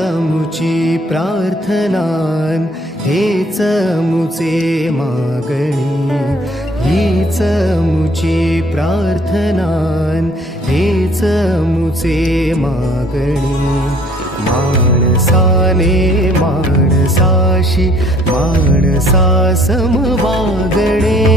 मुची प्रार्थनान, हेच मुचे मागणी, हीच मुची प्रार्थनान, हेच मुचे मागणी. माणसाने माणसाशी माणसासम वागणे,